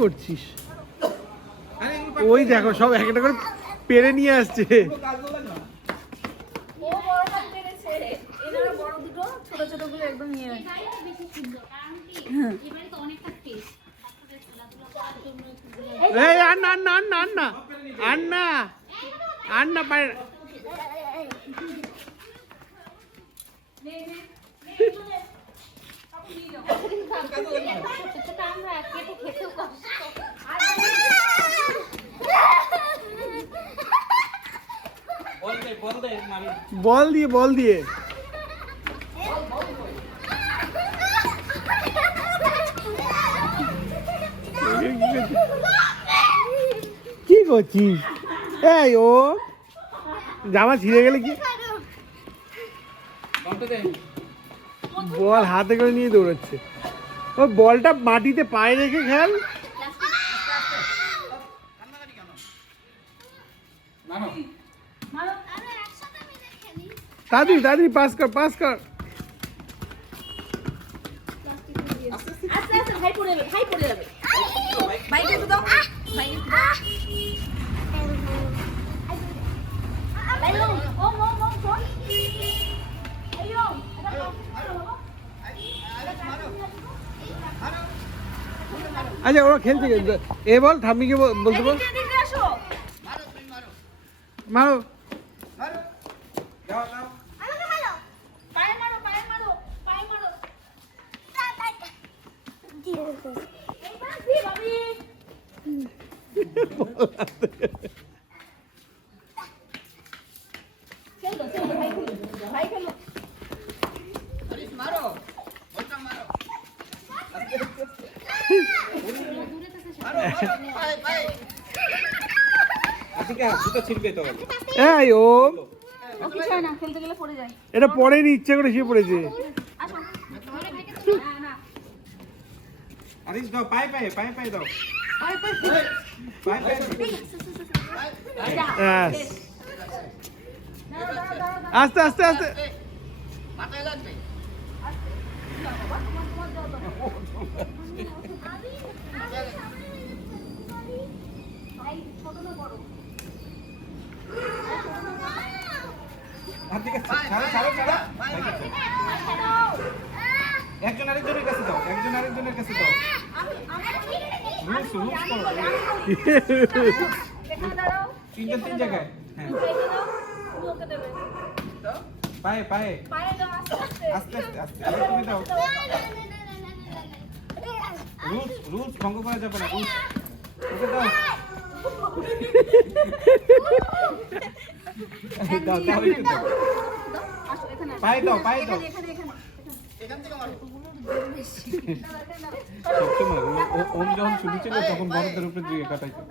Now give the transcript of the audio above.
করছিস? ওই দেখো সব একটা করে পেরে নিয়ে আসছে। আন্না পায় বল দিয়ে কি করছিস? এই ও জামা ছিঁড়ে গেলে কি বল হাতে করে নিয়ে দৌড়াচ্ছে। ও বলটা মাটিতে পায়ে রেখে খেল। দাদি পাস কর আচ্ছা ওরা খেলছে এ বল ঠাম্মিকে বলতে বল মারো এটা পড়েনি, ইচ্ছে করে সে পড়েছে। আস্তে আস্তে আস্তে একজন আরেকজনের কাছে দাও তিন জায়গায় পায়ে আস্তে তুমি দাও। রুলস ভঙ্গ করা যাবে না, রুলস ওকে দাও। পায়ে দাও সবসময় ওম যখন ছুটি ছিল তখন বড়দের উপরে দিয়ে কাটাইতো।